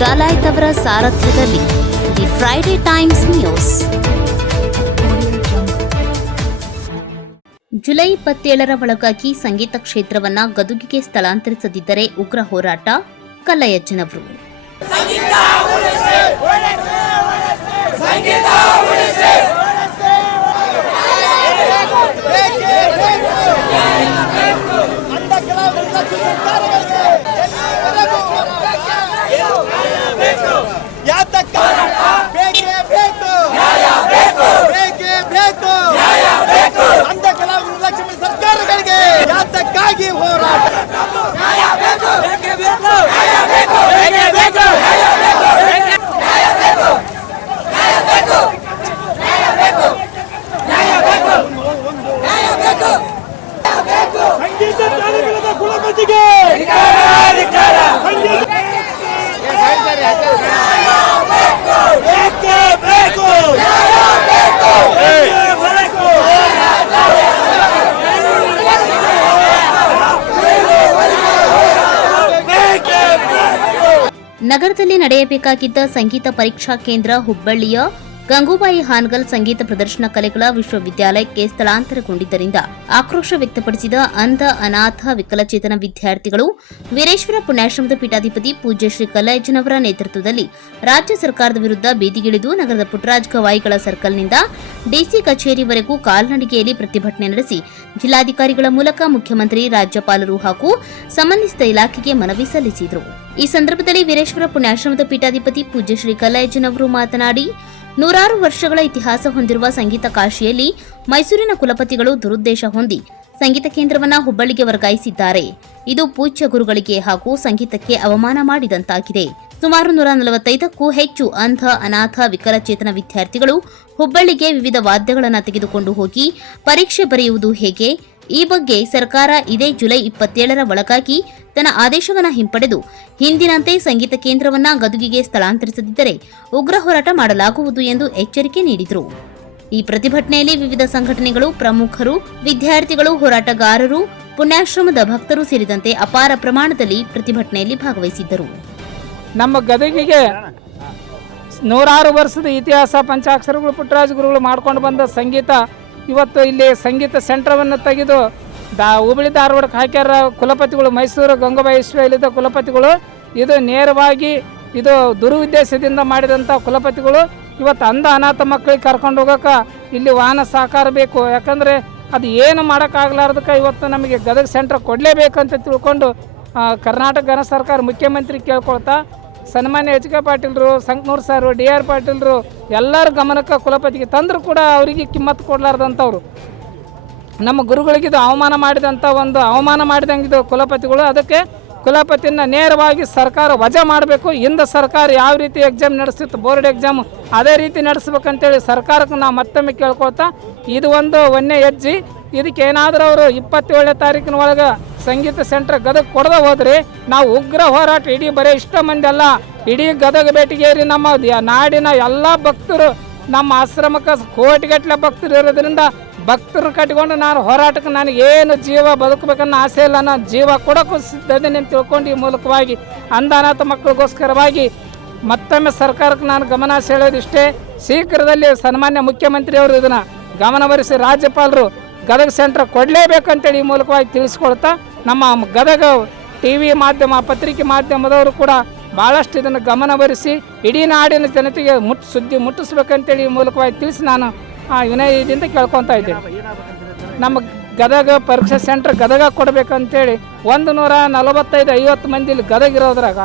ಡಾಲಾಯ್ತ್ ಅವರ ಸಾರಥ್ಯದಲ್ಲಿ the Friday Times news. ಜುಲೈ 27ರ ಒಳಗಾಗಿ ಸಂಗೀತ ಕ್ಷೇತ್ರವನ್ನ ಗದುಗಿಗೆ ಸ್ಥಳಾಂತರಿಸದಿದ್ದರೆ ಉಗ್ರ ಹೋರಾಟ, ಕಲ್ಲಯ್ಯಜ್ಜನವರು. ನಗರದಲ್ಲಿ ನಡೆಯಬೇಕಾಗಿದ್ದ ಸಂಗೀತ ಪರೀಕ್ಷಾ ಕೇಂದ್ರ ಹುಬ್ಬಳ್ಳಿಯ ಗಂಗೂಬಾಯಿ ಹಾನಗಲ್ ಸಂಗೀತ ಪ್ರದರ್ಶನ ಕಲೆಗಳ ವಿಶ್ವವಿದ್ಯಾಲಯಕ್ಕೆ ಸ್ಥಳಾಂತರಗೊಂಡಿದ್ದರಿಂದ ಆಕ್ರೋಶ ವ್ಯಕ್ತಪಡಿಸಿದ ಅಂಧ, ಅನಾಥ, ವಿಕಲಚೇತನ ವಿದ್ಯಾರ್ಥಿಗಳು ವೀರೇಶ್ವರ ಪುಣ್ಯಾಶ್ರಮದ ಪೀಠಾಧಿಪತಿ ಪೂಜ್ಯ ಶ್ರೀ ಕಲ್ಲಯ್ಯಜ್ಜನವರ ನೇತೃತ್ವದಲ್ಲಿ ರಾಜ್ಯ ಸರ್ಕಾರದ ವಿರುದ್ಧ ಬೀದಿಗಿಳಿದು ನಗರದ ಪುಟ್ಟರಾಜ ಗವಾಯಿಗಳ ಸರ್ಕಲ್ನಿಂದ ಡಿಸಿ ಕಚೇರಿವರೆಗೂ ಕಾಲ್ನಡಿಗೆಯಲ್ಲಿ ಪ್ರತಿಭಟನೆ ನಡೆಸಿ ಜಿಲ್ಲಾಧಿಕಾರಿಗಳ ಮೂಲಕ ಮುಖ್ಯಮಂತ್ರಿ, ರಾಜ್ಯಪಾಲರು ಹಾಗೂ ಸಂಬಂಧಿಸಿದ ಇಲಾಖೆಗೆ ಮನವಿ ಸಲ್ಲಿಸಿದರು. ಈ ಸಂದರ್ಭದಲ್ಲಿ ವೀರೇಶ್ವರ ಪುಣ್ಯಾಶ್ರಮದ ಪೀಠಾಧಿಪತಿ ಪೂಜ್ಯ ಶ್ರೀ ಕಲ್ಲಯ್ಯಜ್ಜನವರು ಮಾತನಾಡಿ, ನೂರಾರು ವರ್ಷಗಳ ಇತಿಹಾಸ ಹೊಂದಿರುವ ಸಂಗೀತ ಕಾಶಿಯಲ್ಲಿ ಮೈಸೂರಿನ ಕುಲಪತಿಗಳು ದುರುದ್ದೇಶ ಹೊಂದಿ ಸಂಗೀತ ಕೇಂದ್ರವನ್ನ ಹುಬ್ಬಳ್ಳಿಗೆ ವರ್ಗಾಯಿಸಿದ್ದಾರೆ. ಇದು ಪೂಜ್ಯ ಗುರುಗಳಿಗೆ ಹಾಗೂ ಸಂಗೀತಕ್ಕೆ ಅವಮಾನ ಮಾಡಿದಂತಾಗಿದೆ. ಸುಮಾರು 145ಕ್ಕೂ ಹೆಚ್ಚು ಅಂಧ, ಅನಾಥ, ವಿಕಲಚೇತನ ವಿದ್ಯಾರ್ಥಿಗಳು ಹುಬ್ಬಳ್ಳಿಗೆ ವಿವಿಧ ವಾದ್ಯಗಳನ್ನು ತೆಗೆದುಕೊಂಡು ಹೋಗಿ ಪರೀಕ್ಷೆ ಬರೆಯುವುದು ಹೇಗೆ? ಈ ಬಗ್ಗೆ ಸರ್ಕಾರ ಇದೇ ಜುಲೈ 27ರ ಒಳಗಾಗಿ ತನ್ನ ಆದೇಶವನ್ನು ಹಿಂಪಡೆದು ಹಿಂದಿನಂತೆ ಸಂಗೀತ ಕೇಂದ್ರವನ್ನ ಗದುಗಿಗೆ ಸ್ಥಳಾಂತರಿಸದಿದ್ದರೆ ಉಗ್ರ ಹೋರಾಟ ಮಾಡಲಾಗುವುದು ಎಂದು ಎಚ್ಚರಿಕೆ ನೀಡಿದರು. ಈ ಪ್ರತಿಭಟನೆಯಲ್ಲಿ ವಿವಿಧ ಸಂಘಟನೆಗಳು, ಪ್ರಮುಖರು, ವಿದ್ಯಾರ್ಥಿಗಳು, ಹೋರಾಟಗಾರರು, ಪುಣ್ಯಾಶ್ರಮದ ಭಕ್ತರು ಸೇರಿದಂತೆ ಅಪಾರ ಪ್ರಮಾಣದಲ್ಲಿ ಪ್ರತಿಭಟನೆಯಲ್ಲಿ ಭಾಗವಹಿಸಿದ್ದರು. ನಮ್ಮ ಗದಗಿಗೆ ನೂರಾರು ವರ್ಷದ ಇತಿಹಾಸ, ಪಂಚಾಕ್ಷರಗಳು, ಪುಟ್ಟರಾಜ ಗುರುಗಳು ಮಾಡ್ಕೊಂಡು ಬಂದ ಸಂಗೀತ ಇವತ್ತು ಇಲ್ಲಿ ಸಂಗೀತ ಸೆಂಟ್ರವನ್ನು ತೆಗೆದು ಹುಬ್ಬಳ್ಳಿ ಧಾರವಾಡಕ್ಕೆ ಹಾಕ್ಯಾರ ಕುಲಪತಿಗಳು. ಮೈಸೂರು ಗಂಗೂಬಾಯಿ ವಿಶ್ವವಿದ್ಯಾಲಯದ ಕುಲಪತಿಗಳು ಇದು ನೇರವಾಗಿ ಇದು ದುರುದ್ದೇಶದಿಂದ ಮಾಡಿದಂಥ ಕುಲಪತಿಗಳು. ಇವತ್ತು ಅಂಧ, ಅನಾಥ ಮಕ್ಕಳಿಗೆ ಕರ್ಕೊಂಡು ಹೋಗೋಕೆ ಇಲ್ಲಿ ವಾಹನ ಸಹಕಾರ ಬೇಕು. ಯಾಕಂದರೆ ಅದು ಏನು ಮಾಡೋಕ್ಕಾಗಲಾರ್ದಕ್ಕೆ ಇವತ್ತು ನಮಗೆ ಗದಗ ಸೆಂಟ್ರ್ ಕೊಡಲೇಬೇಕಂತ ತಿಳ್ಕೊಂಡು ಕರ್ನಾಟಕ ಗಣ ಸರ್ಕಾರ ಮುಖ್ಯಮಂತ್ರಿ ಕೇಳ್ಕೊಳ್ತಾ ಸನ್ಮಾನ್ಯ ಎಚ್ ಕೆ ಪಾಟೀಲ್ರು, ಸಂಕನೂರು ಸಾರು, ಡಿ ಆರ್ ಪಾಟೀಲ್ರು ಎಲ್ಲರ ಗಮನಕ್ಕೆ ಕುಲಪತಿಗೆ ತಂದರೂ ಕೂಡ ಅವರಿಗೆ ಕಿಮ್ಮತ್ತು ಕೊಡಲಾರ್ದಂಥವ್ರು. ನಮ್ಮ ಗುರುಗಳಿಗಿದು ಅವಮಾನ ಮಾಡಿದಂಗಿದ್ದು ಕುಲಪತಿಗಳು. ಅದಕ್ಕೆ ಕುಲಪತಿನ ನೇರವಾಗಿ ಸರ್ಕಾರ ವಜಾ ಮಾಡಬೇಕು. ಹಿಂದೆ ಸರ್ಕಾರ ಯಾವ ರೀತಿ ಎಕ್ಸಾಮ್ ನಡೆಸ್ತಿತ್ತು, ಬೋರ್ಡ್ ಎಕ್ಸಾಮ್, ಅದೇ ರೀತಿ ನಡೆಸ್ಬೇಕಂತೇಳಿ ಸರ್ಕಾರಕ್ಕೆ ನಾವು ಮತ್ತೊಮ್ಮೆ ಕೇಳ್ಕೊಳ್ತಾ ಇದು ಒಂದು ಒಂದೇ ಹೆಜ್ಜೆ. ಇದಕ್ಕೆ ಏನಾದರೂ ಅವರು 27ನೇ ತಾರೀಕಿನ ಒಳಗೆ ಸಂಗೀತ ಸೆಂಟರ್ ಗದಗ ಕೊಡದೆ ಹೋದ್ರೆ ನಾವು ಉಗ್ರ ಹೋರಾಟ ಬರೀ ಇಷ್ಟ ಮಂದಿ ಅಲ್ಲ, ಇಡೀ ಗದಗ ಭೇಟಿಗೇರಿ ನಮ್ಮ ನಾಡಿನ ಎಲ್ಲ ಭಕ್ತರು ನಮ್ಮ ಆಶ್ರಮಕ್ಕೆ ಕೋಟಿಗಟ್ಟಲೆ ಭಕ್ತರು ಇರೋದ್ರಿಂದ ಭಕ್ತರು ಕಟ್ಟಿಕೊಂಡು ನಾನು ಹೋರಾಟಕ್ಕೆ ನನಗೇನು ಜೀವ ಬದುಕಬೇಕನ್ನೋ ಆಸೆ ಇಲ್ಲ, ನಾನು ಜೀವ ಕೊಡೋಕ್ಕೂ ಸಿದ್ಧತೆ ತಿಳ್ಕೊಂಡು ಈ ಮೂಲಕವಾಗಿ ಅಂಧ, ಅನಾಥ ಮಕ್ಕಳಿಗೋಸ್ಕರವಾಗಿ ಮತ್ತೊಮ್ಮೆ ಸರ್ಕಾರಕ್ಕೆ ನಾನು ಗಮನ ಸೆಳೆಯೋದಿಷ್ಟೇ. ಶೀಘ್ರದಲ್ಲಿ ಸನ್ಮಾನ್ಯ ಮುಖ್ಯಮಂತ್ರಿಯವರು ಇದನ್ನು ಗಮನಹರಿಸಿ ರಾಜ್ಯಪಾಲರು ಗದಗ ಸೆಂಟರ್ ಕೊಡಲೇಬೇಕಂತೇಳಿ ಈ ಮೂಲಕವಾಗಿ ತಿಳಿಸ್ಕೊಳ್ತಾ ನಮ್ಮ ಗದಗ ಟಿವಿ ಮಾಧ್ಯಮ, ಪತ್ರಿಕೆ ಮಾಧ್ಯಮದವರು ಕೂಡ ಭಾಳಷ್ಟು ಇದನ್ನು ಗಮನಹರಿಸಿ ಇಡೀ ನಾಡಿನ ಜನತೆಗೆ ಸುದ್ದಿ ಮುಟ್ಟಿಸ್ಬೇಕಂತೇಳಿ ಈ ಮೂಲಕವಾಗಿ ತಿಳಿಸಿ ನಾನು ವಿನಯದಿಂದ ಕೇಳ್ಕೊತಾ ಇದ್ದೇನೆ. ನಮ್ಮ ಗದಗ ಪರೀಕ್ಷಾ ಸೆಂಟರ್ ಗದಗ ಕೊಡಬೇಕಂತೇಳಿ 145-50 ಮಂದಿ ಇಲ್ಲಿ ಗದಗ ಇರೋದ್ರಾಗ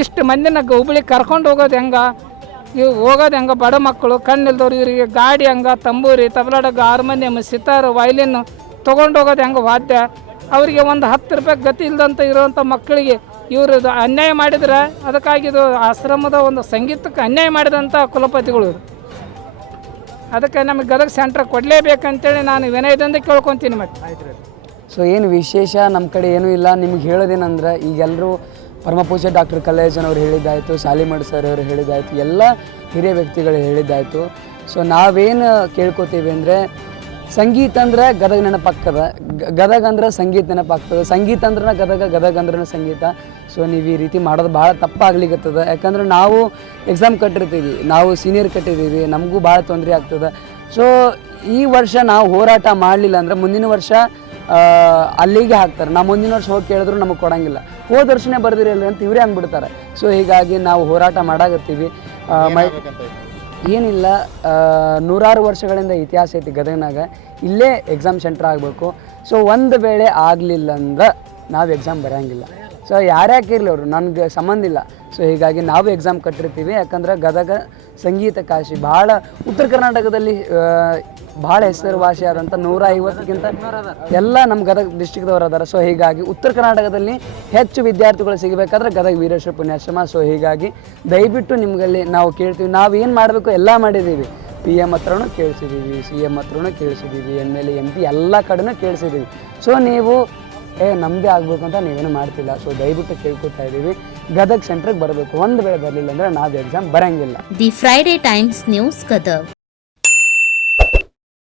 ಇಷ್ಟು ಮಂದಿನ ಹುಬ್ಬಳ್ಳಿ ಕರ್ಕೊಂಡು ಹೋಗೋದು ಹೆಂಗೆ ಬಡ ಮಕ್ಕಳು, ಕಣ್ಣಿಲ್ದವ್ರು, ಇವರಿಗೆ ಗಾಡಿ ತಂಬೂರಿ, ತಬಲಾಡಗ, ಹಾರ್ಮೋನಿಯಂ, ಸಿತಾರ್, ವೈಲಿನ್ ತೊಗೊಂಡು ಹೋಗೋದು ಹೆಂಗೆ ವಾದ್ಯ, ಅವರಿಗೆ ಒಂದು 10 ರೂಪಾಯಿ ಗತಿ ಇಲ್ದಂತ ಇರುವಂಥ ಮಕ್ಕಳಿಗೆ ಇವರು ಅನ್ಯಾಯ ಮಾಡಿದ್ರೆ ಅದಕ್ಕಾಗಿ ಇದು ಆಶ್ರಮದ ಒಂದು ಸಂಗೀತಕ್ಕೆ ಅನ್ಯಾಯ ಮಾಡಿದಂಥ ಕುಲಪತಿಗಳು. ಅದಕ್ಕೆ ನಮಗೆ ಗದಗ ಸೆಂಟ್ರ್ ಕೊಡಲೇಬೇಕಂತೇಳಿ ನಾನು ವಿನಯದಿಂದ ಕೇಳ್ಕೊತೀನಿ. ಮತ್ತೆ ಸೊ ಏನು ವಿಶೇಷ ನಮ್ಮ ಕಡೆ ಏನೂ ಇಲ್ಲ. ನಿಮ್ಗೆ ಹೇಳೋದೇನಂದ್ರೆ ಈಗೆಲ್ಲರೂ ಪರಮಪೂಜ್ಯ ಡಾಕ್ಟರ್ ಕಲ್ಲಯ್ಯಜ್ಜನವ್ರು ಹೇಳಿದ್ದಾಯಿತು, ಸಾಲಿಮಠ್ ಸರ್ ಅವರು ಹೇಳಿದ್ದಾಯಿತು, ಎಲ್ಲ ಹಿರಿಯ ವ್ಯಕ್ತಿಗಳು ಹೇಳಿದ್ದಾಯಿತು. ಸೊ ನಾವೇನು ಕೇಳ್ಕೊತೀವಿ ಅಂದರೆ ಸಂಗೀತ ಅಂದ್ರೆ ಗದಗ ನೆನಪಾಗ್ತದ, ಗದಗ ಅಂದ್ರೆ ಸಂಗೀತ ನೆನಪಾಗ್ತದೆ, ಸಂಗೀತ ಅಂದ್ರೆ ಗದಗ, ಗದಗ ಅಂದ್ರೆ ಸಂಗೀತ. ಸೊ ನೀವು ಈ ರೀತಿ ಮಾಡೋದು ಭಾಳ ತಪ್ಪಾಗ್ಲಿಕ್ಕತ್ತದ. ಯಾಕಂದ್ರೆ ನಾವು ಎಕ್ಸಾಮ್ ಕಟ್ಟಿರ್ತೀವಿ, ನಾವು ಸೀನಿಯರ್ ಕಟ್ಟಿದ್ದೀವಿ, ನಮಗೂ ಭಾಳ ತೊಂದರೆ ಆಗ್ತದೆ. ಸೊ ಈ ವರ್ಷ ನಾವು ಹೋರಾಟ ಮಾಡಲಿಲ್ಲ ಅಂದ್ರೆ ಮುಂದಿನ ವರ್ಷ ಅಲ್ಲಿಗೆ ಹಾಕ್ತಾರೆ. ನಾವು ಮುಂದಿನ ವರ್ಷ ಹೋಗಿ ಕೇಳಿದ್ರು ನಮಗೆ ಕೊಡೋಂಗಿಲ್ಲ, ಹೋದ ವರ್ಷನೇ ಬರ್ದಿರಲ್ಲ ಅಂತ ಇವರೇ ಅಂದ್ಬಿಡ್ತಾರೆ. ಸೊ ಹೀಗಾಗಿ ನಾವು ಹೋರಾಟ ಮಾಡಾಕತ್ತೀವಿ. ಏನಿಲ್ಲ, ನೂರಾರು ವರ್ಷಗಳಿಂದ ಇತಿಹಾಸ ಐತಿ ಗದಗನಾಗ, ಇಲ್ಲೇ ಎಕ್ಸಾಮ್ ಸೆಂಟ್ರ್ ಆಗಬೇಕು. ಸೊ ಒಂದು ವೇಳೆ ಆಗಲಿಲ್ಲ ಅಂದ್ರೆ ನಾವು ಎಕ್ಸಾಮ್ ಬರೋಂಗಿಲ್ಲ. ಸೊ ಯಾರ್ಯಾಕೆ ಇರಲಿ ಅವರು, ನನಗೆ ಸಂಬಂಧ ಇಲ್ಲ. ಸೊ ಹೀಗಾಗಿ ನಾವು ಎಕ್ಸಾಮ್ ಕಟ್ಟಿರ್ತೀವಿ. ಯಾಕಂದ್ರೆ ಗದಗ ಸಂಗೀತ ಕಾಶಿ, ಭಾಳ ಉತ್ತರ ಕರ್ನಾಟಕದಲ್ಲಿ ಭಾಳ ಹೆಸರುವಾಸಿ ಆದಂಥ 150ಕ್ಕಿಂತ ಎಲ್ಲ ನಮ್ಮ ಗದಗ ಡಿಸ್ಟಿಕ್ದವ್ರು ಅದಾರ. ಸೊ ಹೀಗಾಗಿ ಉತ್ತರ ಕರ್ನಾಟಕದಲ್ಲಿ ಹೆಚ್ಚು ವಿದ್ಯಾರ್ಥಿಗಳು ಸಿಗಬೇಕಾದ್ರೆ ಗದಗ ವೀರೇಶ್ವರ ಪುಣ್ಯಾಶ್ರಮ. ಸೊ ಹೀಗಾಗಿ ದಯವಿಟ್ಟು ನಿಮಗಲ್ಲಿ ನಾವು ಕೇಳ್ತೀವಿ, ನಾವು ಏನು ಮಾಡಬೇಕು ಎಲ್ಲ ಮಾಡಿದ್ದೀವಿ. PM ಹತ್ರನೂ ಕೇಳಿಸಿದ್ದೀವಿ, CM ಹತ್ರನೂ ಕೇಳಿಸಿದ್ದೀವಿ, MLA MP ಎಲ್ಲ ಕಡೆನೂ ಕೇಳಿಸಿದ್ದೀವಿ. ಸೊ ನೀವು ನಮ್ಮದೇ ಆಗಬೇಕು ಅಂತ ನೀವೇನು ಮಾಡ್ತಿಲ್ಲ. ಸೊ ದಯವಿಟ್ಟು ಕೇಳ್ಕೊತಾ ಇದ್ದೀವಿ, ಗದಗ ಸೆಂಟ್ರಿಗೆ ಬರಬೇಕು. ಒಂದು ವೇಳೆ ಬರಲಿಲ್ಲ ಅಂದರೆ ನಾವು ಎಕ್ಸಾಮ್ ಬರೋಂಗಿಲ್ಲ. The Friday times news Gadag.